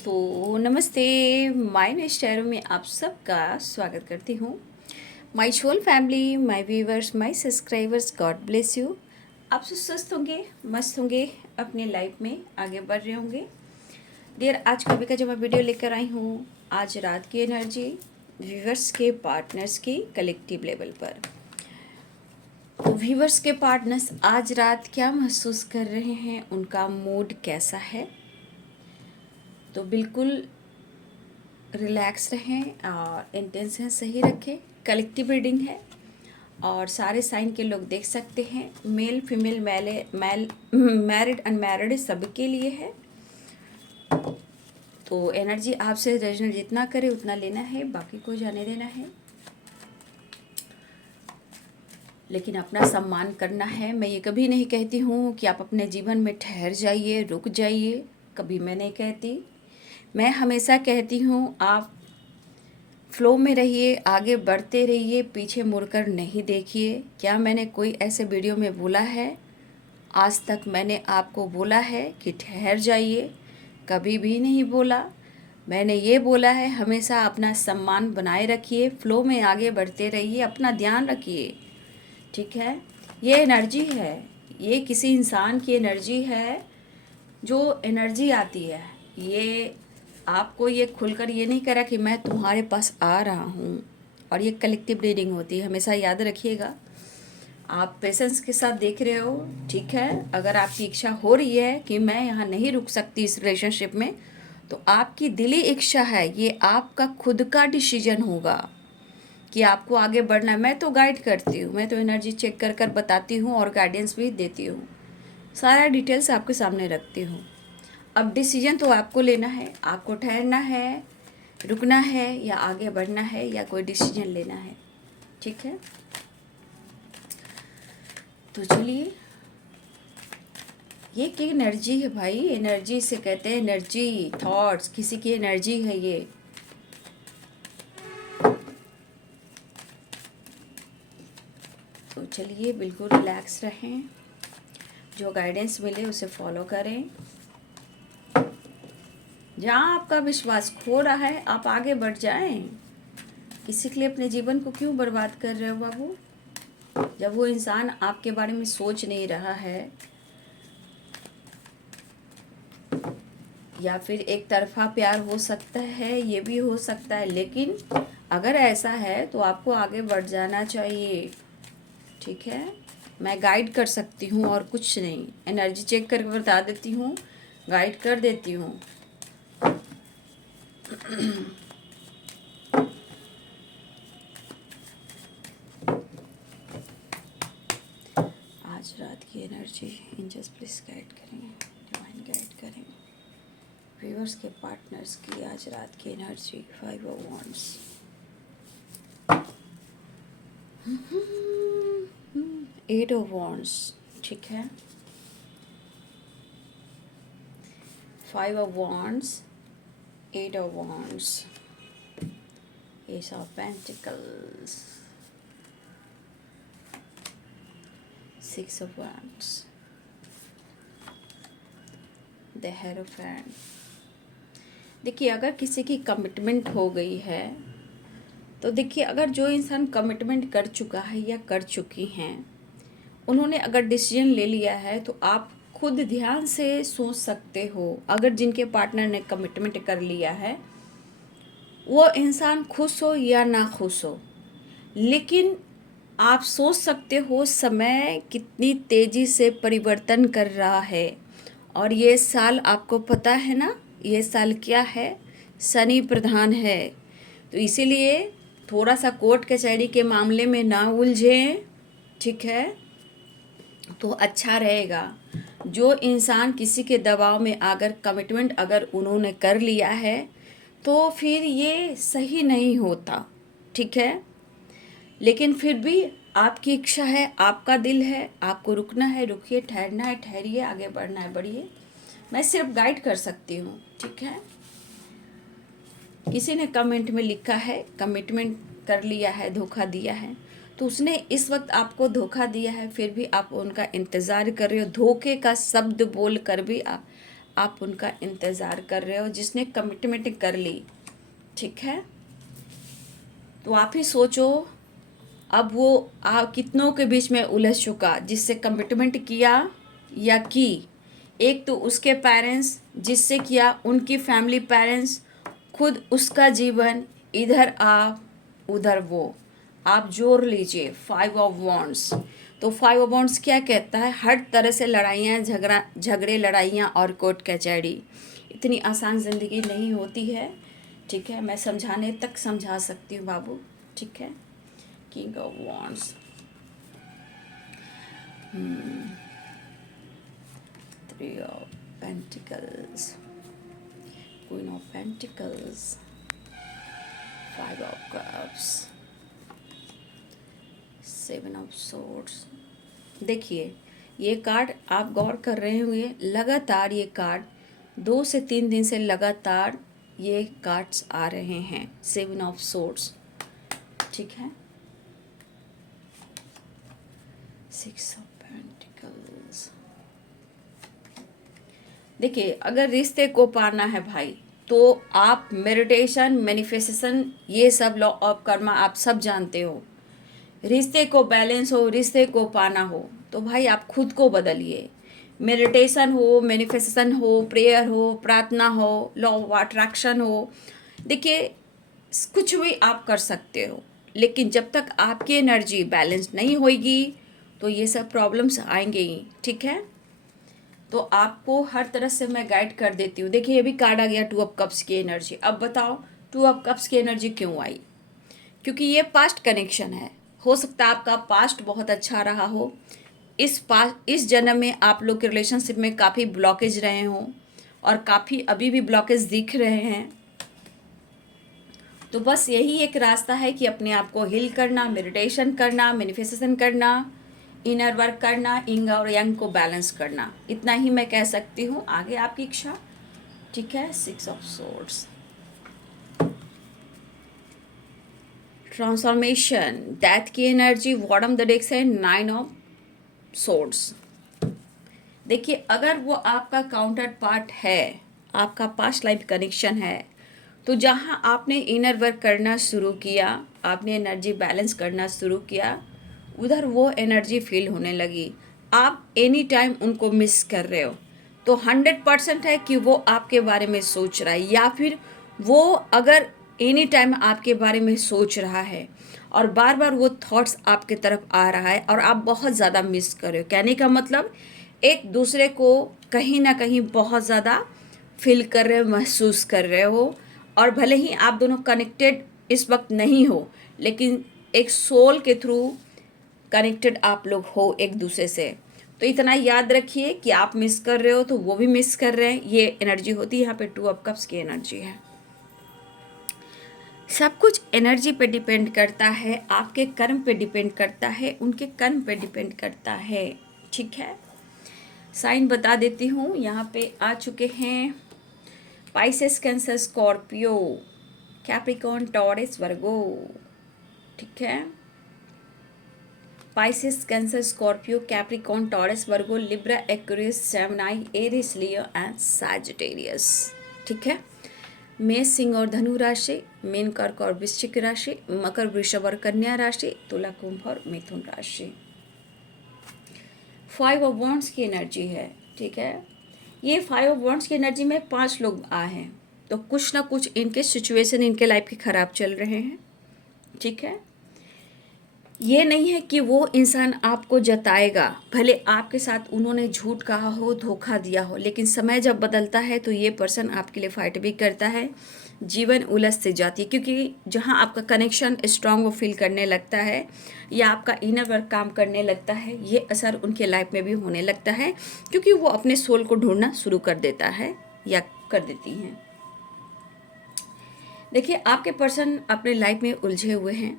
दोस्तों नमस्ते। My Nestor में आप सबका स्वागत करती हूँ। My whole family, my viewers, my subscribers, God bless you. आप सब स्वस्थ होंगे, मस्त होंगे, अपने लाइफ में आगे बढ़ रहे होंगे। डियर, आज कभी का जो मैं वीडियो लेकर आई हूँ, आज रात की एनर्जी व्यूवर्स के पार्टनर्स की कलेक्टिव लेवल पर। तो व्यूवर्स के पार्टनर्स आज रात क्या महसूस कर रहे हैं, उनका मूड कैसा है, तो बिल्कुल रिलैक्स रहें और इंटेंशन सही रखें। कलेक्टिव रीडिंग है और सारे साइन के लोग देख सकते हैं। मेल फीमेल मैल मैरिड अनमैरिड सबके लिए है। तो एनर्जी आपसे रेजोनेट जितना करे उतना लेना है, बाकी को जाने देना है, लेकिन अपना सम्मान करना है। मैं ये कभी नहीं कहती हूँ कि आप अपने जीवन में ठहर जाइए, रुक जाइए, कभी मैं नहीं कहती। मैं हमेशा कहती हूँ आप फ्लो में रहिए, आगे बढ़ते रहिए, पीछे मुड़कर नहीं देखिए। क्या मैंने कोई ऐसे वीडियो में बोला है? आज तक मैंने आपको बोला है कि ठहर जाइए? कभी भी नहीं बोला। मैंने ये बोला है हमेशा अपना सम्मान बनाए रखिए, फ्लो में आगे बढ़ते रहिए, अपना ध्यान रखिए। ठीक है, ये एनर्जी है, ये किसी इंसान की एनर्जी है। जो एनर्जी आती है, ये आपको ये खुलकर ये नहीं करा कि मैं तुम्हारे पास आ रहा हूँ। और ये कलेक्टिव रीडिंग होती है, हमेशा याद रखिएगा। आप पेशेंस के साथ देख रहे हो, ठीक है। अगर आपकी इच्छा हो रही है कि मैं यहाँ नहीं रुक सकती इस रिलेशनशिप में, तो आपकी दिली इच्छा है, ये आपका खुद का डिसीजन होगा कि आपको आगे बढ़ना है। मैं तो गाइड करती हूँ, मैं तो एनर्जी चेक कर कर बताती हूँ और गाइडेंस भी देती हूँ, सारा डिटेल्स आपके सामने रखती हूँ। अब डिसीजन तो आपको लेना है, आपको ठहरना है, रुकना है, या आगे बढ़ना है, या कोई डिसीजन लेना है। ठीक है, तो चलिए, ये की एनर्जी है भाई, एनर्जी से कहते हैं एनर्जी, थॉट्स, किसी की एनर्जी है ये। तो चलिए, बिल्कुल रिलैक्स रहें, जो गाइडेंस मिले उसे फॉलो करें। जहाँ आपका विश्वास खो रहा है, आप आगे बढ़ जाएं। किसी के लिए अपने जीवन को क्यों बर्बाद कर रहे हो बाबू? जब वो इंसान आपके बारे में सोच नहीं रहा है, या फिर एक तरफा प्यार हो सकता है, ये भी हो सकता है, लेकिन अगर ऐसा है तो आपको आगे बढ़ जाना चाहिए। ठीक है, मैं गाइड कर सकती हूँ और कुछ नहीं, एनर्जी चेक करके बता देती हूँ, गाइड कर देती हूँ। आज रात की एनर्जी एंजल्स प्लीज गाइड करें, डिवाइन गाइड करें व्यूअर्स के पार्टनर्स की। आज रात की energy 5 of wands, 8 of wands, ठीक है, 5 of wands, 8 of wands, S of pentacles, 6 of wands, the hierophant. देखिए, अगर किसी की कमिटमेंट हो गई है, तो देखिए, अगर जो इंसान कमिटमेंट कर चुका है या कर चुकी हैं, उन्होंने अगर डिसीजन ले लिया है, तो आप खुद ध्यान से सोच सकते हो। अगर जिनके पार्टनर ने कमिटमेंट कर लिया है, वो इंसान खुश हो या ना खुश हो, लेकिन आप सोच सकते हो समय कितनी तेज़ी से परिवर्तन कर रहा है। और ये साल आपको पता है ना, ये साल क्या है? शनि प्रधान है। तो इसीलिए थोड़ा सा कोर्ट कचहरी के मामले में ना उलझें, ठीक है, तो अच्छा रहेगा। जो इंसान किसी के दबाव में आकर कमिटमेंट अगर उन्होंने कर लिया है, तो फिर ये सही नहीं होता, ठीक है। लेकिन फिर भी आपकी इच्छा है, आपका दिल है, आपको रुकना है, रुकिए, ठहरना है, ठहरिए, आगे बढ़ना है, बढ़िए। मैं सिर्फ गाइड कर सकती हूँ, ठीक है। किसी ने कमेंट में लिखा है कमिटमेंट कर लिया है, धोखा दिया है, तो उसने इस वक्त आपको धोखा दिया है, फिर भी आप उनका इंतज़ार कर रहे हो। धोखे का शब्द बोल कर भी आप उनका इंतज़ार कर रहे हो, जिसने कमिटमेंट कर ली, ठीक है। तो आप ही सोचो, अब वो कितनों के बीच में उलझ चुका, जिससे कमिटमेंट किया या की। एक तो उसके पेरेंट्स, जिससे किया उनकी फैमिली पेरेंट्स, खुद उसका जीवन, इधर आप उधर वो। आप जोड़ लीजिए 5 ऑफ वॉन्ड्स। तो 5 ऑफ वॉन्ड्स क्या कहता है? हर तरह से लड़ाइयाँ, झगड़े लड़ाइयाँ और कोर्ट कचहरी। इतनी आसान ज़िंदगी नहीं होती है, ठीक है। मैं समझाने तक समझा सकती हूँ बाबू, ठीक है। King of wands, 3 of pentacles, queen of pentacles, 5 of cups, 7 of swords. देखिए, ये कार्ड आप गौर कर रहे होंगे, लगातार ये कार्ड 2 से 3 दिन से लगातार ये कार्ड्स आ रहे हैं। 7 ऑफ सोर्ड्स, ठीक है। 6 ऑफ पेंटिकल्स। देखिए, अगर रिश्ते को पाना है भाई, तो आप मेडिटेशन, मैनिफेस्टेशन, ये सब लॉ ऑफ कर्मा आप सब जानते हो। रिश्ते को बैलेंस हो, रिश्ते को पाना हो, तो भाई आप खुद को बदलिए। मेडिटेशन हो, मैनिफेस्टेशन हो, प्रेयर हो, प्रार्थना हो, लॉ ऑफ अट्रैक्शन हो, देखिए कुछ भी आप कर सकते हो, लेकिन जब तक आपकी एनर्जी बैलेंस नहीं होगी तो ये सब प्रॉब्लम्स आएंगे ही, ठीक है। तो आपको हर तरह से मैं गाइड कर देती हूँ। देखिए, ये भी कार्ड आ गया 2 ऑफ कप्स की एनर्जी। अब बताओ 2 ऑफ कप्स की एनर्जी क्यों आई? क्योंकि ये पास्ट कनेक्शन है। हो सकता है आपका पास्ट बहुत अच्छा रहा हो, इस जन्म में आप लोग के रिलेशनशिप में काफ़ी ब्लॉकेज रहे हों, और काफ़ी अभी भी ब्लॉकेज दिख रहे हैं। तो बस यही एक रास्ता है कि अपने आप को हील करना, मेडिटेशन करना, मैनिफेस्टेशन करना, इनर वर्क करना, यिंग और यांग को बैलेंस करना। इतना ही मैं कह सकती हूँ, आगे आपकी इच्छा, ठीक है। 6 ऑफ सोर्ड्स, ट्रांसफॉर्मेशन, डेथ की एनर्जी, बॉटम द डेक से 9 ऑफ सोर्ड्स। देखिए, अगर वो आपका काउंटर पार्ट है, आपका पास्ट लाइफ कनेक्शन है, तो जहाँ आपने इनर वर्क करना शुरू किया, आपने एनर्जी बैलेंस करना शुरू किया, उधर वो एनर्जी फील होने लगी। आप एनी टाइम उनको मिस कर रहे हो, तो 100% है कि वो आपके बारे में सोच रहा है, या फिर वो अगर एनी टाइम आपके बारे में सोच रहा है और बार बार वो थॉट्स आपके तरफ आ रहा है और आप बहुत ज़्यादा मिस कर रहे हो। कहने का मतलब, एक दूसरे को कहीं ना कहीं बहुत ज़्यादा फील कर रहे हो, महसूस कर रहे हो। और भले ही आप दोनों कनेक्टेड इस वक्त नहीं हो, लेकिन एक सोल के थ्रू कनेक्टेड आप लोग हो एक दूसरे से। तो इतना याद रखिए कि आप मिस कर रहे हो तो वो भी मिस कर रहे हैं। ये एनर्जी होती है, यहाँ पे 2 ऑफ कप्स की एनर्जी है। सब कुछ एनर्जी पे डिपेंड करता है, आपके कर्म पे डिपेंड करता है, उनके कर्म पे डिपेंड करता है, ठीक है। साइन बता देती हूँ, यहाँ पे आ चुके हैं Pisces, Cancer, Scorpio, Capricorn, Taurus, Virgo, ठीक है। Pisces, Cancer, Scorpio, Capricorn, Taurus, Virgo, Libra, Aquarius, Gemini, Aries, Leo and Sagittarius, ठीक है। मेष, सिंह और धनु राशि, मीन, कर्क और वृश्चिक राशि, मकर, वृषभ और कन्या राशि, तुला, कुंभ और मिथुन राशि। 5 ऑफ वॉन्ड्स की एनर्जी है, ठीक है। ये 5 ऑफ वॉन्ड्स की एनर्जी में 5 लोग आए हैं, तो कुछ ना कुछ इनके सिचुएशन, इनके लाइफ के ख़राब चल रहे हैं, ठीक है। ये नहीं है कि वो इंसान आपको जताएगा, भले आपके साथ उन्होंने झूठ कहा हो, धोखा दिया हो, लेकिन समय जब बदलता है तो ये पर्सन आपके लिए फाइट भी करता है, जीवन उलझ से जाती है। क्योंकि जहाँ आपका कनेक्शन स्ट्रांग वो फील करने लगता है, या आपका इनर वर्क काम करने लगता है, ये असर उनके लाइफ में भी होने लगता है, क्योंकि वो अपने सोल को ढूंढना शुरू कर देता है या कर देती हैं। देखिए, आपके पर्सन अपने लाइफ में उलझे हुए हैं।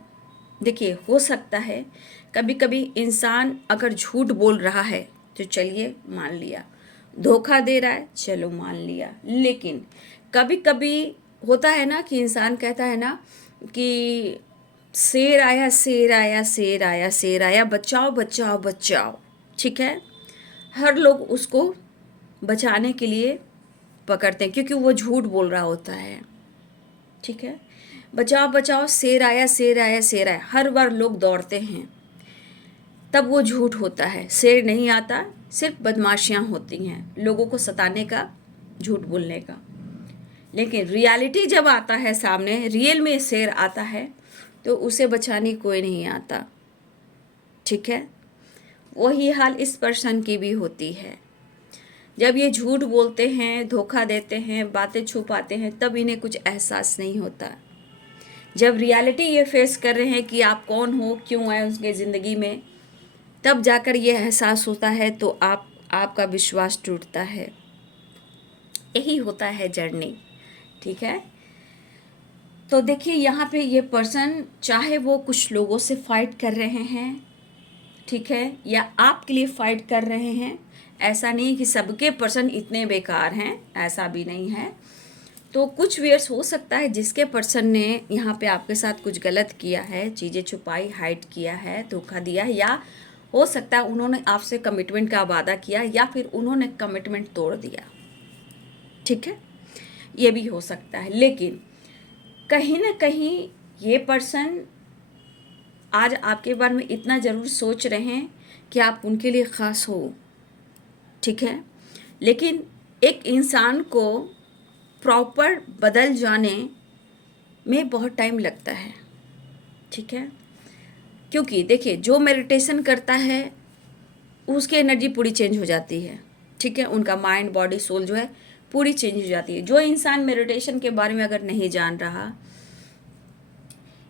देखिए, हो सकता है कभी कभी इंसान अगर झूठ बोल रहा है तो चलिए मान लिया, धोखा दे रहा है चलो मान लिया, लेकिन कभी कभी होता है ना कि इंसान कहता है ना कि शेर आया, शेर आया, शेर आया, शेर आया, बचाओ बचाओ बचाओ, ठीक है। हर लोग उसको बचाने के लिए पकड़ते हैं, क्योंकि वो झूठ बोल रहा होता है। ठीक है, बचाओ बचाओ, शेर आया शेर आया शेर आया, हर बार लोग दौड़ते हैं, तब वो झूठ होता है। शेर नहीं आता, सिर्फ बदमाशियाँ होती हैं, लोगों को सताने का, झूठ बोलने का। लेकिन रियलिटी जब आता है सामने, रियल में शेर आता है, तो उसे बचाने कोई नहीं आता। ठीक है, वही हाल इस पर्सन की भी होती है। जब ये झूठ बोलते हैं, धोखा देते हैं, बातें छुपाते हैं, तब इन्हें कुछ एहसास नहीं होता। जब रियलिटी ये फेस कर रहे हैं कि आप कौन हो, क्यों आए उनके ज़िंदगी में, तब जाकर ये एहसास होता है, तो आपका विश्वास टूटता है। यही होता है जर्नी। ठीक है, तो देखिए यहाँ पे ये पर्सन, चाहे वो कुछ लोगों से फाइट कर रहे हैं, ठीक है, या आपके लिए फाइट कर रहे हैं, ऐसा नहीं कि सबके पर्सन इतने बेकार हैं, ऐसा भी नहीं है। तो कुछ वेयर्स हो सकता है जिसके पर्सन ने यहाँ पे आपके साथ कुछ गलत किया है, चीज़ें छुपाई, हाइड किया है, धोखा दिया, या हो सकता है उन्होंने आपसे कमिटमेंट का वादा किया, या फिर उन्होंने कमिटमेंट तोड़ दिया। ठीक है, ये भी हो सकता है। लेकिन कहीं ना कहीं ये पर्सन आज आपके बारे में इतना ज़रूर सोच रहे हैं कि आप उनके लिए ख़ास हो। ठीक है, लेकिन एक इंसान को प्रॉपर बदल जाने में बहुत टाइम लगता है। ठीक है, क्योंकि देखिए जो मेडिटेशन करता है उसकी एनर्जी पूरी चेंज हो जाती है। ठीक है, उनका माइंड, बॉडी, सोल जो है पूरी चेंज हो जाती है। जो इंसान मेडिटेशन के बारे में अगर नहीं जान रहा,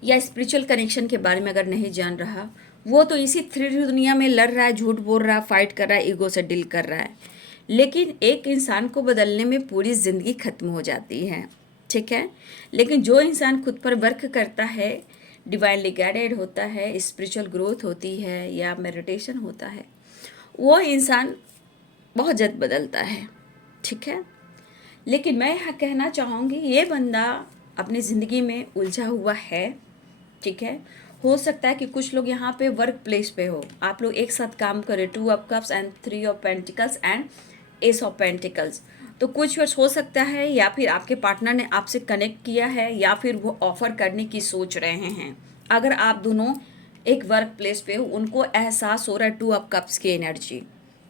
या स्पिरिचुअल कनेक्शन के बारे में अगर नहीं जान रहा, वो तो इसी थ्री दुनिया में लड़ रहा है, झूठ बोल रहा है, फाइट कर रहा है, ईगो से डील कर रहा है। लेकिन एक इंसान को बदलने में पूरी ज़िंदगी ख़त्म हो जाती है। ठीक है, लेकिन जो इंसान खुद पर वर्क करता है, डिवाइनली गाइडेड होता है, स्पिरिचुअल ग्रोथ होती है, या मेडिटेशन होता है, वो इंसान बहुत जल्द बदलता है। ठीक है, लेकिन मैं यहाँ कहना चाहूँगी, ये बंदा अपनी ज़िंदगी में उलझा हुआ है। ठीक है, हो सकता है कि कुछ लोग यहाँ पे वर्क प्लेस पे हो, आप लोग एक साथ काम करें, 2 of cups and 3 of pentacles and S of pentacles. तो कुछ वर्ष हो सकता है, या फिर आपके पार्टनर ने आपसे कनेक्ट किया है, या फिर वो ऑफ़र करने की सोच रहे हैं। अगर आप दोनों एक वर्क प्लेस पे हो, उनको एहसास हो रहा है 2 ऑफ कप्स की एनर्जी,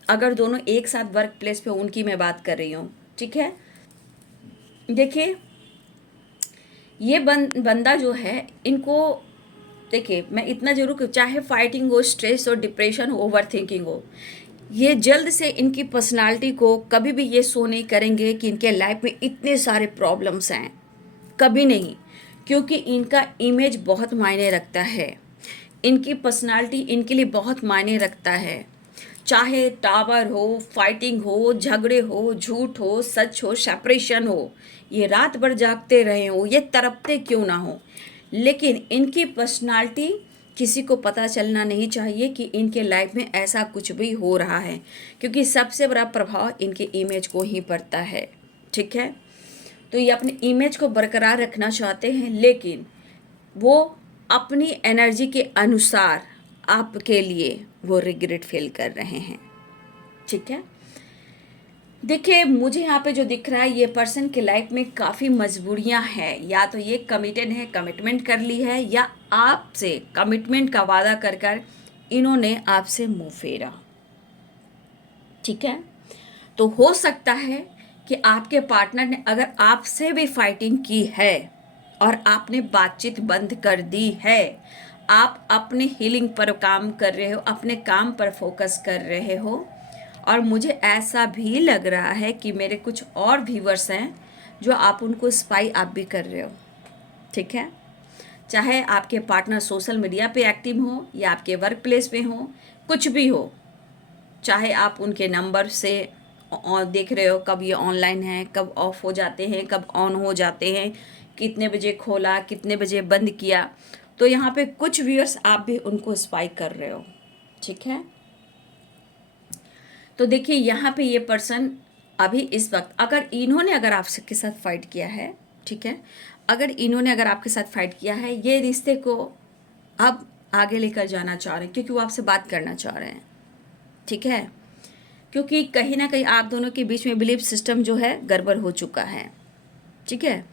अगर दोनों एक साथ वर्क प्लेस पे, उनकी मैं बात कर रही हूँ। ठीक है, देखिए ये बंदा जो है, इनको देखिए मैं इतना जरूर, चाहे फाइटिंग हो, स्ट्रेस हो, डिप्रेशन हो, ओवर थिंकिंग हो, ये जल्द से इनकी पर्सनालिटी को कभी भी ये शो नहीं करेंगे कि इनके लाइफ में इतने सारे प्रॉब्लम्स हैं, कभी नहीं। क्योंकि इनका इमेज बहुत मायने रखता है, इनकी पर्सनालिटी इनके लिए बहुत मायने रखता है। चाहे टावर हो, फाइटिंग हो, झगड़े हो, झूठ हो, सच हो, सेपरेशन हो, ये रात भर जागते रहे हो, ये तड़पते क्यों ना हो, लेकिन इनकी पर्सनालिटी किसी को पता चलना नहीं चाहिए कि इनके लाइफ में ऐसा कुछ भी हो रहा है, क्योंकि सबसे बड़ा प्रभाव इनके इमेज को ही पड़ता है। ठीक है, तो ये अपनी इमेज को बरकरार रखना चाहते हैं, लेकिन वो अपनी एनर्जी के अनुसार आपके लिए वो रिग्रेट फील कर रहे हैं। ठीक है, देखिए मुझे यहाँ पे जो दिख रहा है, ये पर्सन के लाइफ में काफ़ी मजबूरियाँ हैं। या तो ये कमिटेड है, कमिटमेंट कर ली है, या आपसे कमिटमेंट का वादा कर कर इन्होंने आपसे मुंह फेरा। ठीक है, तो हो सकता है कि आपके पार्टनर ने अगर आपसे भी फाइटिंग की है और आपने बातचीत बंद कर दी है, आप अपने हीलिंग पर काम कर रहे हो, अपने काम पर फोकस कर रहे हो, और मुझे ऐसा भी लग रहा है कि मेरे कुछ और व्यूवर्स हैं जो आप उनको स्पाई आप भी कर रहे हो। ठीक है, चाहे आपके पार्टनर सोशल मीडिया पे एक्टिव हो, या आपके वर्क प्लेस पे हो, कुछ भी हो, चाहे आप उनके नंबर से देख रहे हो कब ये ऑनलाइन है, कब ऑफ हो जाते हैं, कब ऑन हो जाते हैं, कितने बजे खोला, कितने बजे बंद किया, तो यहाँ पे कुछ व्यूअर्स आप भी उनको स्पाई कर रहे हो। ठीक है, तो देखिए यहाँ पे ये पर्सन अभी इस वक्त अगर आपके साथ फाइट किया है, ठीक है, अगर आपके साथ फाइट किया है, ये रिश्ते को अब आगे लेकर जाना चाह रहे हैं, क्योंकि वो आपसे बात करना चाह रहे हैं। ठीक है, क्योंकि कहीं ना कहीं आप दोनों के बीच में बिलीफ सिस्टम जो है गड़बड़ हो चुका है। ठीक है,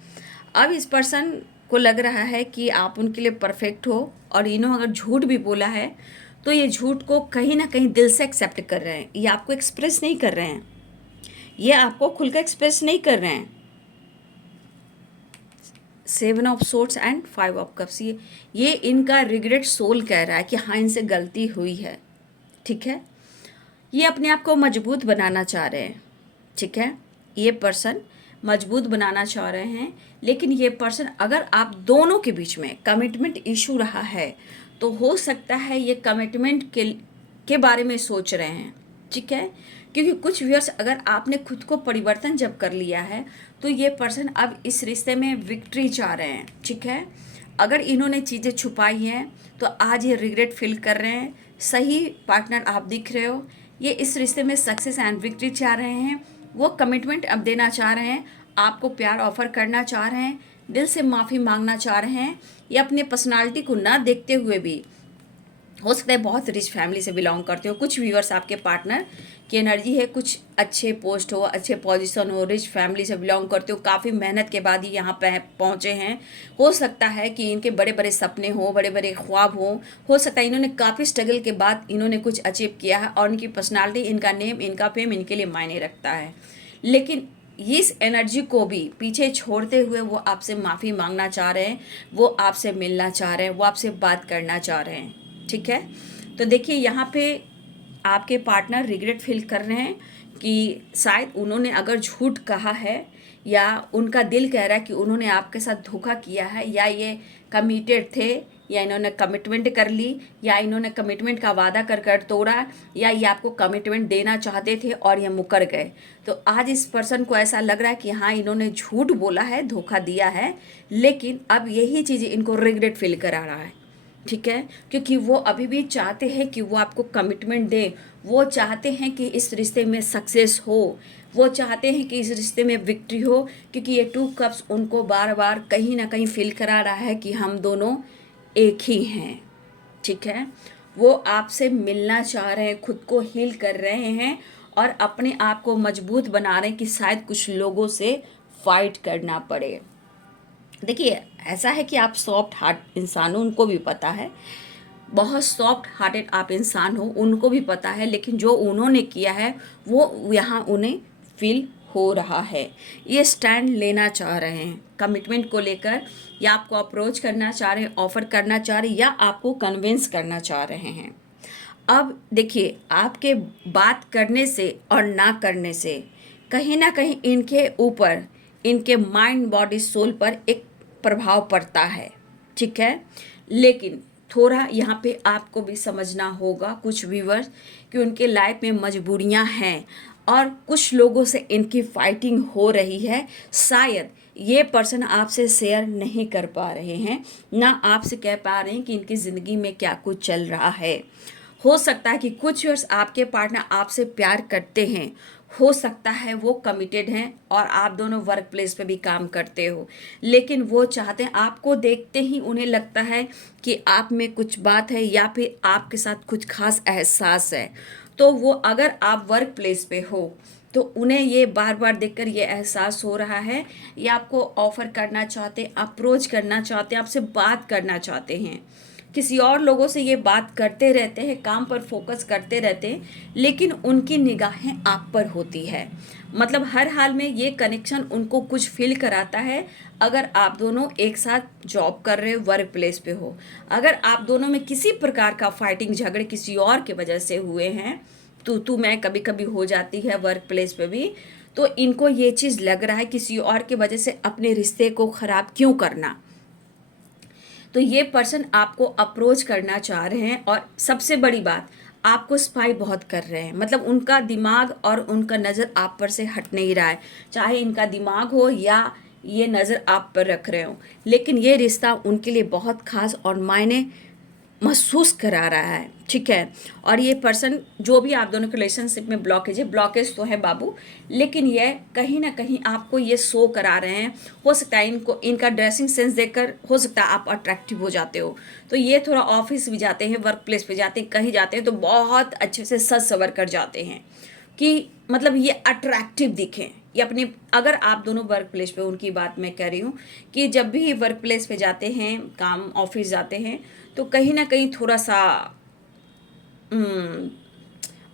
अब इस पर्सन को लग रहा है कि आप उनके लिए परफेक्ट हो, और अगर झूठ भी बोला है तो ये झूठ को कहीं ना कहीं दिल से एक्सेप्ट कर रहे हैं। ये आपको एक्सप्रेस नहीं कर रहे हैं, ये आपको खुलकर एक्सप्रेस नहीं कर रहे हैं। 7 of swords and 5 of cups, ये इनका रिग्रेट सोल कह रहा है कि हाँ, इनसे गलती हुई है। ठीक है, ये अपने आप को मजबूत बनाना चाह रहे हैं। ठीक है, ये पर्सन मजबूत बनाना चाह रहे हैं, लेकिन ये पर्सन, अगर आप दोनों के बीच में कमिटमेंट इशू रहा है तो हो सकता है ये कमिटमेंट के बारे में सोच रहे हैं। ठीक है, क्योंकि कुछ व्यूअर्स, अगर आपने खुद को परिवर्तन जब कर लिया है तो ये पर्सन अब इस रिश्ते में विक्ट्री चाह रहे हैं। ठीक है, अगर इन्होंने चीज़ें छुपाई हैं तो आज ये रिग्रेट फील कर रहे हैं। सही पार्टनर आप दिख रहे हो, ये इस रिश्ते में सक्सेस एंड विक्ट्री चाह रहे हैं। वो कमिटमेंट अब देना चाह रहे हैं, आपको प्यार ऑफर करना चाह रहे हैं, दिल से माफ़ी मांगना चाह रहे हैं। ये अपने पर्सनालिटी को ना देखते हुए भी, हो सकता है बहुत रिच फैमिली से बिलोंग करते हो, कुछ व्यूअर्स आपके पार्टनर की एनर्जी है, कुछ अच्छे पोस्ट हो, अच्छे पोजीशन हो, रिच फैमिली से बिलोंग करते हो, काफ़ी मेहनत के बाद ही यहाँ पे पहुँचे हैं। हो सकता है कि इनके बड़े बड़े सपने हो, बड़े बड़े ख्वाब हो सकता है इन्होंने काफ़ी स्ट्रगल के बाद इन्होंने कुछ अचीव किया है, और इनकी पर्सनालिटी, इनका नेम, इनका फेम इनके लिए मायने रखता है। लेकिन इस एनर्जी को भी पीछे छोड़ते हुए वो आपसे माफ़ी मांगना चाह रहे हैं, वो आपसे मिलना चाह रहे हैं, वो आपसे बात करना चाह रहे हैं। ठीक है, तो देखिए यहाँ पे आपके पार्टनर रिग्रेट फील कर रहे हैं कि शायद उन्होंने अगर झूठ कहा है, या उनका दिल कह रहा है कि उन्होंने आपके साथ धोखा किया है, या ये कमिटेड थे, या इन्होंने कमिटमेंट कर ली, या इन्होंने कमिटमेंट का वादा कर कर तोड़ा, या ये आपको कमिटमेंट देना चाहते थे और ये मुकर गए। तो आज इस पर्सन को ऐसा लग रहा है कि हाँ, इन्होंने झूठ बोला है, धोखा दिया है, लेकिन अब यही चीज़ इनको रिग्रेट फील करा रहा है। ठीक है, क्योंकि वो अभी भी चाहते हैं कि वो आपको कमिटमेंट दे, वो चाहते हैं कि इस रिश्ते में सक्सेस हो, वो चाहते हैं कि इस रिश्ते में विक्ट्री हो, क्योंकि ये 2 कप्स उनको बार बार कहीं ना कहीं फील करा रहा है कि हम दोनों एक ही हैं। ठीक है, वो आपसे मिलना चाह रहे हैं, खुद को हील कर रहे हैं, और अपने आप को मजबूत बना रहे हैं कि शायद कुछ लोगों से फाइट करना पड़े। देखिए, ऐसा है कि आप सॉफ्ट हार्ट इंसान हो, उनको भी पता है, बहुत सॉफ्ट हार्टेड आप इंसान हो, उनको भी पता है, लेकिन जो उन्होंने किया है वो यहाँ उन्हें फील हो रहा है। ये स्टैंड लेना चाह रहे हैं कमिटमेंट को लेकर, या आपको अप्रोच करना चाह रहे हैं, ऑफर करना चाह रहे हैं, या आपको कन्विंस करना चाह रहे हैं। अब देखिए, आपके बात करने से और ना करने से कहीं ना कहीं इनके ऊपर, इनके माइंड, बॉडी, सोल पर एक प्रभाव पड़ता है। ठीक है, लेकिन थोड़ा यहाँ पे आपको भी समझना होगा, कुछ व्यूअर्स, कि उनके लाइफ में मजबूरियाँ हैं और कुछ लोगों से इनकी फाइटिंग हो रही है। शायद ये पर्सन आपसे शेयर नहीं कर पा रहे हैं, ना आपसे कह पा रहे हैं कि इनकी ज़िंदगी में क्या कुछ चल रहा है। हो सकता है कि कुछ व्यूअर्स आपके पार्टनर आपसे प्यार करते हैं, हो सकता है वो कमिटेड हैं और आप दोनों वर्क प्लेस पे भी काम करते हो, लेकिन वो चाहते हैं, आपको देखते ही उन्हें लगता है कि आप में कुछ बात है, या फिर आपके साथ कुछ खास एहसास है। तो वो, अगर आप वर्क प्लेस पे हो तो उन्हें ये बार बार देखकर ये एहसास हो रहा है, ये आपको ऑफ़र करना चाहते हैं, अप्रोच करना चाहते हैं, आपसे बात करना चाहते हैं। किसी और लोगों से ये बात करते रहते हैं, काम पर फोकस करते रहते हैं, लेकिन उनकी निगाहें आप पर होती है। मतलब हर हाल में ये कनेक्शन उनको कुछ फील कराता है। अगर आप दोनों एक साथ जॉब कर रहे हो, वर्क प्लेस पे हो, अगर आप दोनों में किसी प्रकार का फाइटिंग, झगड़े किसी और की वजह से हुए हैं, तू मैं कभी कभी हो जाती है वर्क प्लेस पे भी, तो इनको ये चीज़ लग रहा है किसी और की वजह से अपने रिश्ते को ख़राब क्यों करना। तो ये पर्सन आपको अप्रोच करना चाह रहे हैं, और सबसे बड़ी बात, आपको स्पाई बहुत कर रहे हैं। मतलब उनका दिमाग और उनका नज़र आप पर से हट नहीं रहा है, चाहे इनका दिमाग हो या ये नज़र आप पर रख रहे हो, लेकिन ये रिश्ता उनके लिए बहुत खास और मायने महसूस करा रहा है। ठीक है, और ये पर्सन, जो भी आप दोनों के रिलेशनशिप में ब्लॉकेज है, ब्लॉकेज तो है बाबू, लेकिन ये कहीं ना कहीं आपको ये शो करा रहे हैं। हो सकता है इनको, इनका ड्रेसिंग सेंस देखकर हो सकता है आप अट्रैक्टिव हो जाते हो, तो ये थोड़ा ऑफिस भी जाते हैं, वर्क प्लेस पे जाते हैं, कहीं जाते हैं तो बहुत अच्छे से सज सवर कर जाते हैं। कि मतलब ये अट्रैक्टिव दिखें, ये अपने, अगर आप दोनों वर्क प्लेस पे, उनकी बात मैं कह रही हूँ कि जब भी वर्क प्लेस पे जाते हैं, काम ऑफिस जाते हैं, तो कहीं ना कहीं थोड़ा सा हम्म,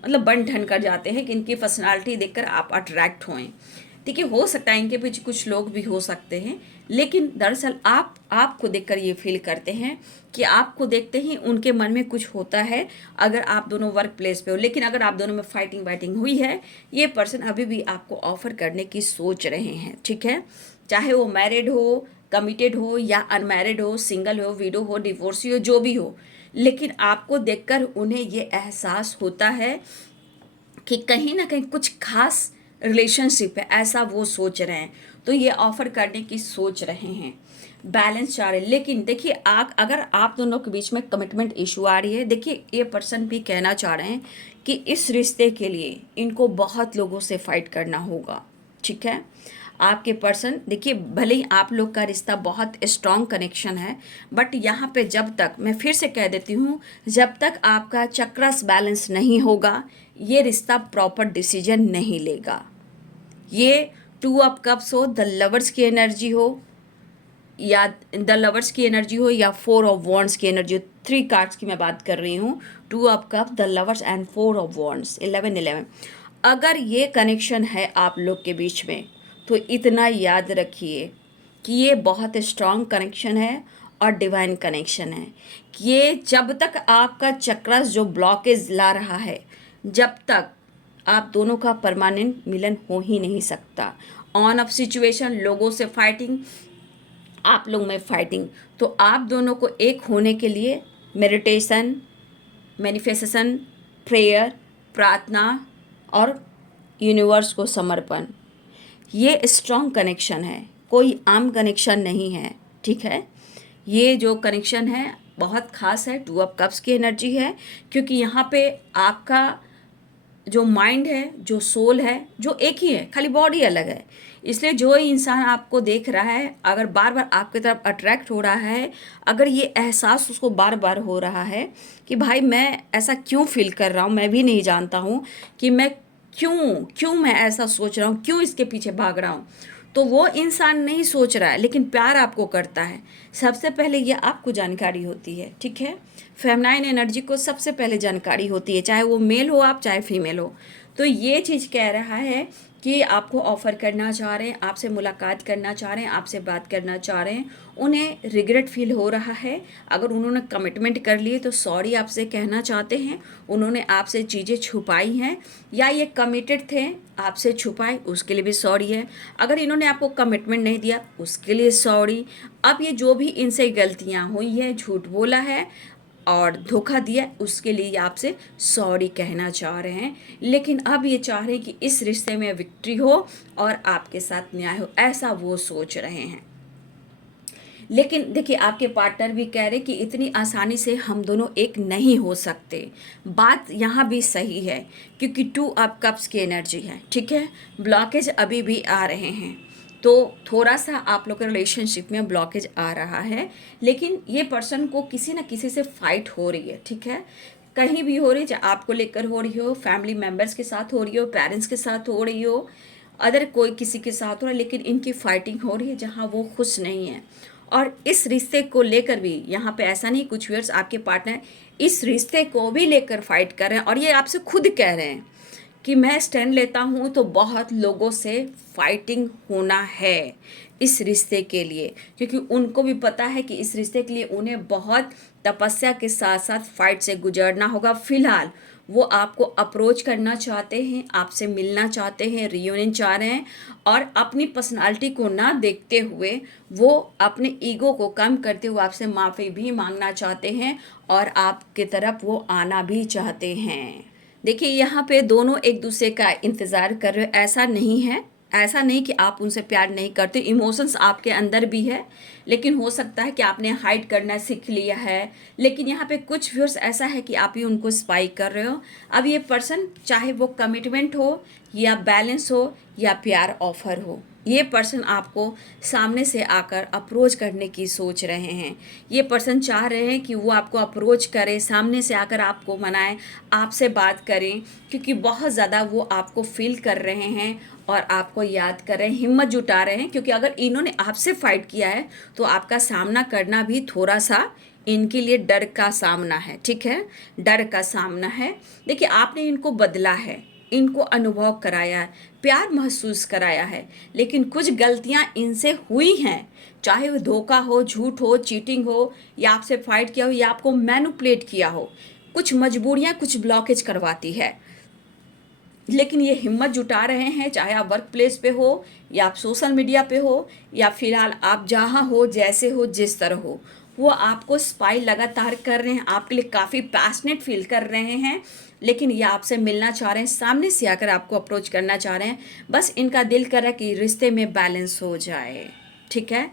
मतलब बन ठन कर जाते हैं कि इनकी पर्सनालिटी देखकर आप अट्रैक्ट होएं। ठीक है, हो सकता है इनके पीछे कुछ लोग भी हो सकते हैं, लेकिन दरअसल आप आपको देखकर ये फील करते हैं कि आपको देखते ही उनके मन में कुछ होता है, अगर आप दोनों वर्क प्लेस पे हो। लेकिन अगर आप दोनों में फाइटिंग वाइटिंग हुई है, ये पर्सन अभी भी आपको ऑफर करने की सोच रहे हैं। ठीक है, चाहे वो मैरिड हो, कमिटेड हो, या अनमैरिड हो, सिंगल हो, विडो हो, डिवोर्सी हो, जो भी हो, लेकिन आपको देखकर उन्हें ये एहसास होता है कि कहीं ना कहीं कुछ खास रिलेशनशिप है, ऐसा वो सोच रहे हैं, तो ये ऑफर करने की सोच रहे हैं, बैलेंस चाह रहे हैं। लेकिन देखिए, अगर आप दोनों के बीच में कमिटमेंट इशू आ रही है, देखिए ये पर्सन भी कहना चाह रहे हैं कि इस रिश्ते के लिए इनको बहुत लोगों से फाइट करना होगा। ठीक है, आपके पर्सन, देखिए भले ही आप लोग का रिश्ता बहुत स्ट्रॉन्ग कनेक्शन है, बट यहाँ पे जब तक, मैं फिर से कह देती हूँ, जब तक आपका चक्रस बैलेंस नहीं होगा, ये रिश्ता प्रॉपर डिसीजन नहीं लेगा। ये टू ऑफ कप्स हो, द लवर्स की एनर्जी हो, या द लवर्स की एनर्जी हो, या फोर ऑफ वॉन्ड्स की एनर्जी हो, 3 कार्ड्स की मैं बात कर रही हूँ, two of cup, the lovers and 4 of wands, 11 अगर ये कनेक्शन है आप लोग के बीच में, तो इतना याद रखिए कि ये बहुत स्ट्रॉन्ग कनेक्शन है और डिवाइन कनेक्शन है। कि ये जब तक आपका चक्रस जो ब्लॉकेज ला रहा है, जब तक आप दोनों का परमानेंट मिलन हो ही नहीं सकता। ऑन ऑफ सिचुएशन, लोगों से फाइटिंग, आप लोग में फाइटिंग, तो आप दोनों को एक होने के लिए मेडिटेशन, मैनिफेस्टेशन, प्रेयर, प्रार्थना और यूनिवर्स को समर्पण, ये स्ट्रॉन्ग कनेक्शन है, कोई आम कनेक्शन नहीं है। ठीक है, ये जो कनेक्शन है बहुत खास है, 2 ऑफ कप्स की एनर्जी है, क्योंकि यहाँ पे आपका जो माइंड है, जो सोल है, जो एक ही है, खाली बॉडी अलग है। इसलिए जो इंसान आपको देख रहा है, अगर बार बार आपकी तरफ अट्रैक्ट हो रहा है, अगर ये एहसास उसको बार बार हो रहा है कि भाई मैं ऐसा क्यों फील कर रहा हूँ, मैं भी नहीं जानता हूँ कि मैं क्यों क्यों मैं ऐसा सोच रहा हूँ, क्यों इसके पीछे भाग रहा हूँ, तो वो इंसान नहीं सोच रहा है, लेकिन प्यार आपको करता है। सबसे पहले ये आपको जानकारी होती है। ठीक है, फेमनाइन एनर्जी को सबसे पहले जानकारी होती है, चाहे वो मेल हो आप, चाहे फीमेल हो। तो ये चीज़ कह रहा है कि आपको ऑफ़र करना चाह रहे हैं, आपसे मुलाकात करना चाह रहे हैं, आपसे बात करना चाह रहे हैं, उन्हें रिग्रेट फील हो रहा है। अगर उन्होंने कमिटमेंट कर लिए तो सॉरी आपसे कहना चाहते हैं, उन्होंने आपसे चीज़ें छुपाई हैं, या ये कमिटेड थे आपसे छुपाए, उसके लिए भी सॉरी है। अगर इन्होंने आपको कमिटमेंट नहीं दिया, उसके लिए सॉरी। अब ये जो भी इनसे गलतियां हुई है, झूठ बोला है और धोखा दिया, उसके लिए आपसे सॉरी कहना चाह रहे हैं। लेकिन अब ये चाह रहे हैं कि इस रिश्ते में विक्ट्री हो और आपके साथ न्याय हो, ऐसा वो सोच रहे हैं। लेकिन देखिए, आपके पार्टनर भी कह रहे कि इतनी आसानी से हम दोनों एक नहीं हो सकते। बात यहाँ भी सही है, क्योंकि 2 ऑफ कप्स की एनर्जी है। ठीक है, ब्लॉकेज अभी भी आ रहे हैं, तो थोड़ा सा आप लोग के रिलेशनशिप में ब्लॉकेज आ रहा है, लेकिन ये पर्सन को किसी न किसी से फाइट हो रही है। ठीक है, कहीं भी हो रही है, चाहे आपको लेकर हो रही हो, फैमिली मेम्बर्स के साथ हो रही हो, पेरेंट्स के साथ हो रही हो, अदर कोई किसी के साथ हो रहा है, लेकिन इनकी फाइटिंग हो रही है जहाँ वो खुश नहीं है। और इस रिश्ते को लेकर भी यहाँ पे ऐसा नहीं, कुछ व्यूअर्स आपके पार्टनर इस रिश्ते को भी लेकर फाइट कर रहे हैं, और ये आपसे खुद कह रहे हैं कि मैं स्टैंड लेता हूँ तो बहुत लोगों से फाइटिंग होना है इस रिश्ते के लिए, क्योंकि उनको भी पता है कि इस रिश्ते के लिए उन्हें बहुत तपस्या के साथ साथ फाइट से गुजरना होगा। फिलहाल वो आपको अप्रोच करना चाहते हैं, आपसे मिलना चाहते हैं, रियूनियन चाह रहे हैं, और अपनी पर्सनालिटी को ना देखते हुए वो अपने ईगो को कम करते हुए आपसे माफ़ी भी मांगना चाहते हैं, और आपके तरफ वो आना भी चाहते हैं। देखिए, यहाँ पे दोनों एक दूसरे का इंतज़ार कर रहे हो, ऐसा नहीं है, ऐसा नहीं कि आप उनसे प्यार नहीं करते, इमोशंस आपके अंदर भी है, लेकिन हो सकता है कि आपने हाइड करना सीख लिया है। लेकिन यहाँ पे कुछ व्यूअर्स ऐसा है कि आप ही उनको स्पाई कर रहे हो। अब ये पर्सन, चाहे वो कमिटमेंट हो, या बैलेंस हो, या प्यार ऑफर हो, ये पर्सन आपको सामने से आकर अप्रोच करने की सोच रहे हैं। ये पर्सन चाह रहे हैं कि वो आपको अप्रोच करें, सामने से आकर आपको मनाएं, आपसे बात करें, क्योंकि बहुत ज़्यादा वो आपको फील कर रहे हैं और आपको याद कर रहे हैं, हिम्मत जुटा रहे हैं। क्योंकि अगर इन्होंने आपसे फाइट किया है तो आपका सामना करना भी थोड़ा सा इनके लिए डर का सामना है। ठीक है, डर का सामना है। देखिए, आपने इनको बदला है, इनको अनुभव कराया है, प्यार महसूस कराया है, लेकिन कुछ गलतियां इनसे हुई हैं, चाहे वो धोखा हो, झूठ हो, चीटिंग हो, या आपसे फाइट किया हो, या आपको मैनिपुलेट किया हो। कुछ मजबूरियां, कुछ ब्लॉकेज करवाती है, लेकिन ये हिम्मत जुटा रहे हैं, चाहे आप वर्क प्लेस पे हो या आप सोशल मीडिया पे हो या फिलहाल आप जहाँ हो, जैसे हो, जिस तरह हो, वो आपको स्पाई लगातार कर रहे हैं, आपके लिए काफ़ी पैशनेट फील कर रहे हैं। लेकिन ये आपसे मिलना चाह रहे हैं, सामने से आकर आपको अप्रोच करना चाह रहे हैं। बस इनका दिल कर रहा है कि रिश्ते में बैलेंस हो जाए। ठीक है,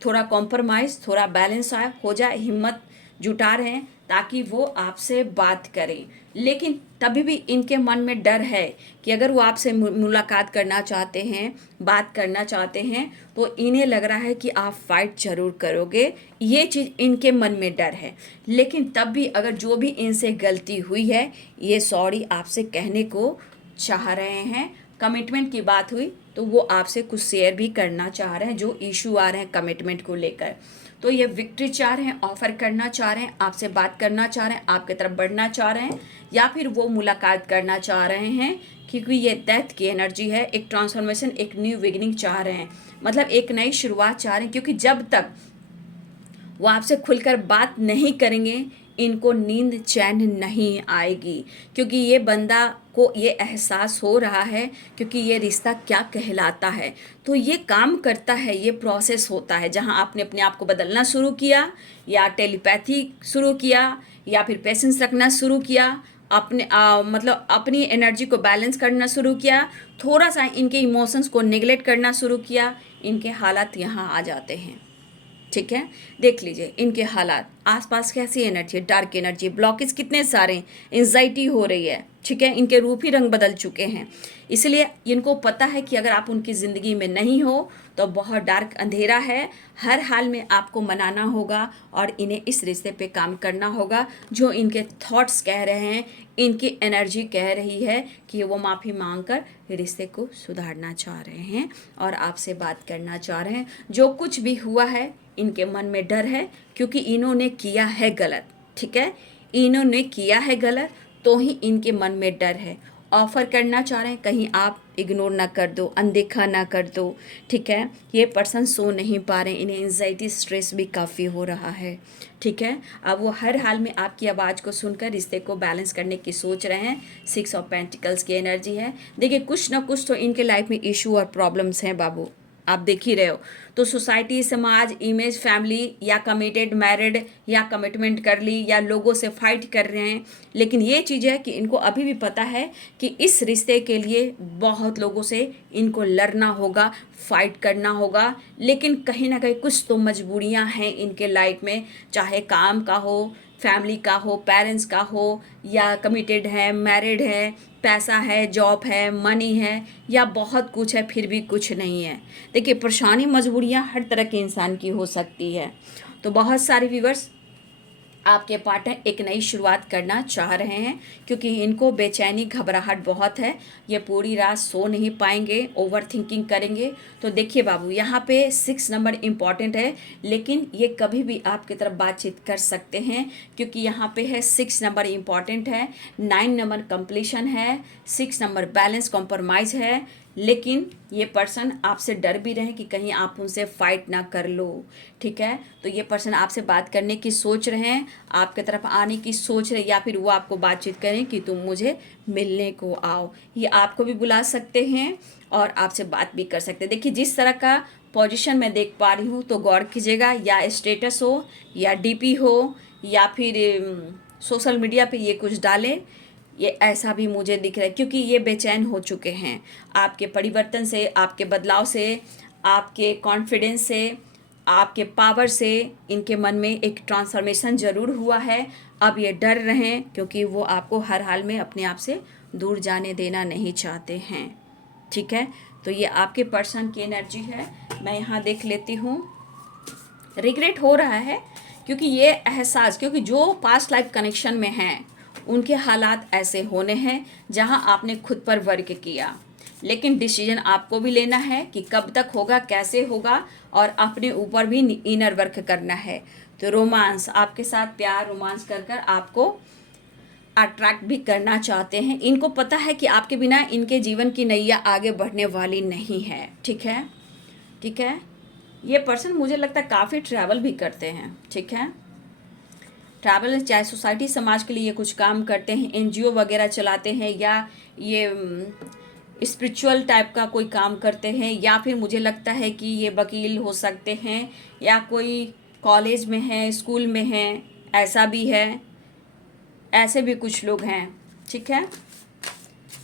थोड़ा कॉम्प्रोमाइज़, थोड़ा बैलेंस हो जाए, हिम्मत जुटा रहे हैं ताकि वो आपसे बात करें। लेकिन तभी भी इनके मन में डर है कि अगर वो आपसे मुलाकात करना चाहते हैं, बात करना चाहते हैं, तो इन्हें लग रहा है कि आप फाइट जरूर करोगे। ये चीज़ इनके मन में डर है। लेकिन तब भी अगर जो भी इनसे गलती हुई है, ये सॉरी आपसे कहने को चाह रहे हैं। कमिटमेंट की बात हुई तो वो आपसे कुछ शेयर भी करना चाह रहे हैं, जो इशू आ रहे हैं कमिटमेंट को लेकर। तो ये विक्ट्री चाह रहे हैं, ऑफर करना चाह रहे हैं, आपसे बात करना चाह रहे हैं, आपकी तरफ बढ़ना चाह रहे हैं, या फिर वो मुलाकात करना चाह रहे हैं। क्योंकि ये डेथ की एनर्जी है, एक ट्रांसफॉर्मेशन, एक न्यू बिगिनिंग चाह रहे हैं, मतलब एक नई शुरुआत चाह रहे हैं। क्योंकि जब तक वो आपसे खुलकर बात नहीं करेंगे, इनको नींद चैन नहीं आएगी। क्योंकि ये बंदा को ये एहसास हो रहा है, क्योंकि ये रिश्ता क्या कहलाता है। तो ये काम करता है, ये प्रोसेस होता है, जहाँ आपने अपने आप को बदलना शुरू किया, या टेलीपैथी शुरू किया, या फिर पेशेंस रखना शुरू किया, अपने मतलब अपनी एनर्जी को बैलेंस करना शुरू किया, थोड़ा सा इनके इमोशंस को नेगलेक्ट करना शुरू किया, इनके हालात यहाँ आ जाते हैं। ठीक है, देख लीजिए इनके हालात, आसपास कैसी एनर्जी है, डार्क एनर्जी, ब्लॉकेज कितने सारे, एंजाइटी हो रही है। ठीक है, इनके रूप ही रंग बदल चुके हैं। इसलिए इनको पता है कि अगर आप उनकी ज़िंदगी में नहीं हो तो बहुत डार्क अंधेरा है। हर हाल में आपको मनाना होगा और इन्हें इस रिश्ते पे काम करना होगा। जो इनके थॉट्स कह रहे हैं, इनकी एनर्जी कह रही है कि वो माफ़ी मांगकर रिश्ते को सुधारना चाह रहे हैं और आपसे बात करना चाह रहे हैं। जो कुछ भी हुआ है, इनके मन में डर है, क्योंकि इन्होंने किया है गलत। ठीक है, इन्होंने किया है गलत, तो ही इनके मन में डर है। ऑफ़र करना चाह रहे हैं, कहीं आप इग्नोर ना कर दो, अनदेखा ना कर दो। ठीक है, ये पर्सन सो नहीं पा रहे हैं, इन्हें एंजाइटी, स्ट्रेस भी काफ़ी हो रहा है। ठीक है, अब वो हर हाल में आपकी आवाज़ को सुनकर रिश्ते को बैलेंस करने की सोच रहे हैं। 6 ऑफ पेंटिकल्स की एनर्जी है। देखिए, कुछ ना कुछ तो इनके लाइफ में इशू और प्रॉब्लम्स हैं बाबू, आप देख ही रहे हो। तो सोसाइटी, समाज, इमेज, फैमिली, या कमिटेड, मैरिड, या कमिटमेंट कर ली, या लोगों से फाइट कर रहे हैं। लेकिन ये चीज़ है कि इनको अभी भी पता है कि इस रिश्ते के लिए बहुत लोगों से इनको लड़ना होगा, फाइट करना होगा। लेकिन कहीं ना कहीं कुछ तो मजबूरियां हैं इनके लाइफ में, चाहे काम का हो, फैमिली का हो, पेरेंट्स का हो, या कमिटेड है, मैरिड है, पैसा है, जॉब है, मनी है, या बहुत कुछ है फिर भी कुछ नहीं है। देखिए, परेशानी, मजबूरियां हर तरह के इंसान की हो सकती है। तो बहुत सारे व्यूअर्स आपके पार्टनर एक नई शुरुआत करना चाह रहे हैं, क्योंकि इनको बेचैनी, घबराहट बहुत है। ये पूरी रात सो नहीं पाएंगे, ओवर थिंकिंग करेंगे। तो देखिए बाबू, यहाँ पे 6 नंबर इम्पॉर्टेंट है, लेकिन ये कभी भी आपकी तरफ बातचीत कर सकते हैं, क्योंकि यहाँ पे है 6 नंबर इम्पॉर्टेंट है, 9 नंबर कंप्लीशन है, 6 नंबर बैलेंस, कॉम्प्रोमाइज़ है। लेकिन ये पर्सन आपसे डर भी रहे कि कहीं आप उनसे फाइट ना कर लो। ठीक है, तो ये पर्सन आपसे बात करने की सोच रहे हैं, आपके तरफ आने की सोच रहे, या फिर वो आपको बातचीत करें कि तुम मुझे मिलने को आओ। ये आपको भी बुला सकते हैं और आपसे बात भी कर सकते हैं। देखिए, जिस तरह का पोजीशन मैं देख पा रही हूँ, तो गौर कीजिएगा, या स्टेटस हो, या डीपी हो, या फिर सोशल मीडिया पे ये कुछ डालें, ये ऐसा भी मुझे दिख रहा है। क्योंकि ये बेचैन हो चुके हैं आपके परिवर्तन से, आपके बदलाव से, आपके कॉन्फिडेंस से, आपके पावर से। इनके मन में एक ट्रांसफॉर्मेशन ज़रूर हुआ है। अब ये डर रहे हैं, क्योंकि वो आपको हर हाल में अपने आप से दूर जाने देना नहीं चाहते हैं। ठीक है। तो ये आपके पर्सन की एनर्जी है। मैं यहाँ देख लेती हूँ। रिग्रेट हो रहा है क्योंकि ये एहसास, क्योंकि जो पास्ट लाइफ कनेक्शन में हैं उनके हालात ऐसे होने हैं जहाँ आपने खुद पर वर्क किया, लेकिन डिसीजन आपको भी लेना है कि कब तक होगा, कैसे होगा, और अपने ऊपर भी इनर वर्क करना है। तो रोमांस, आपके साथ प्यार रोमांस कर कर आपको अट्रैक्ट भी करना चाहते हैं। इनको पता है कि आपके बिना इनके जीवन की नैया आगे बढ़ने वाली नहीं है। ठीक है, ठीक है। ये पर्सन मुझे लगता है काफ़ी ट्रैवल भी करते हैं। ठीक है, ट्रैवल चाहे सोसाइटी समाज के लिए कुछ काम करते हैं, एनजीओ वगैरह चलाते हैं, या ये स्पिरिचुअल टाइप का कोई काम करते हैं, या फिर मुझे लगता है कि ये वकील हो सकते हैं, या कोई कॉलेज में है, स्कूल में है, ऐसा भी है, ऐसे भी कुछ लोग हैं। ठीक है,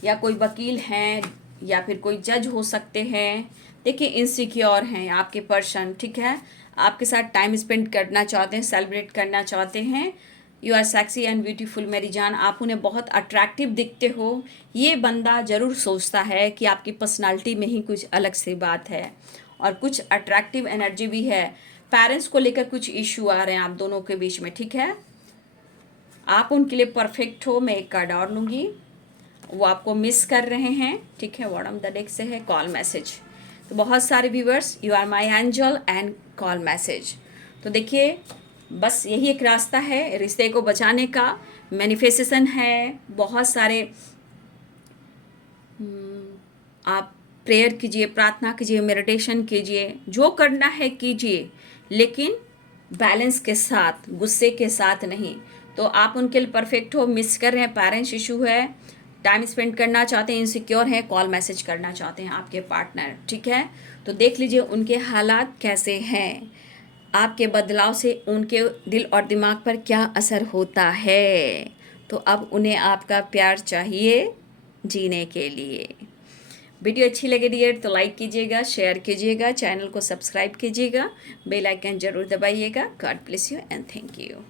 या कोई वकील हैं, या फिर कोई जज हो सकते हैं। देखिए, इनसिक्योर हैं आपके पर्सन। ठीक है, आपके साथ टाइम स्पेंड करना चाहते हैं, सेलिब्रेट करना चाहते हैं। You are sexy and beautiful मेरी जान, आप उन्हें बहुत अट्रैक्टिव दिखते हो। ये बंदा ज़रूर सोचता है कि आपकी पर्सनालिटी में ही कुछ अलग सी बात है और कुछ अट्रैक्टिव एनर्जी भी है। पेरेंट्स को लेकर कुछ इशू आ रहे हैं आप दोनों के बीच में। ठीक है, आप उनके लिए परफेक्ट हो। मैं एक कार्ड और लूँगी। वो आपको मिस कर रहे हैं। ठीक है, बॉटम द डेक से है कॉल मैसेज। तो बहुत सारे viewers, you are my angel and call message. तो देखिए, बस यही एक रास्ता है रिश्ते को बचाने का। मैनिफेस्टेशन है, बहुत सारे आप प्रेयर कीजिए, प्रार्थना कीजिए, मेडिटेशन कीजिए, जो करना है कीजिए, लेकिन बैलेंस के साथ, गुस्से के साथ नहीं। तो आप उनके लिए परफेक्ट हो, मिस कर रहे हैं, पेरेंट्स इशू है, टाइम स्पेंड करना चाहते हैं, इनसिक्योर हैं, कॉल मैसेज करना चाहते हैं आपके पार्टनर। ठीक है, तो देख लीजिए उनके हालात कैसे हैं, आपके बदलाव से उनके दिल और दिमाग पर क्या असर होता है। तो अब उन्हें आपका प्यार चाहिए जीने के लिए। वीडियो अच्छी लगे डियर तो लाइक कीजिएगा, शेयर कीजिएगा, चैनल को सब्सक्राइब कीजिएगा, बेल आइकन जरूर दबाइएगा। God bless you and thank you.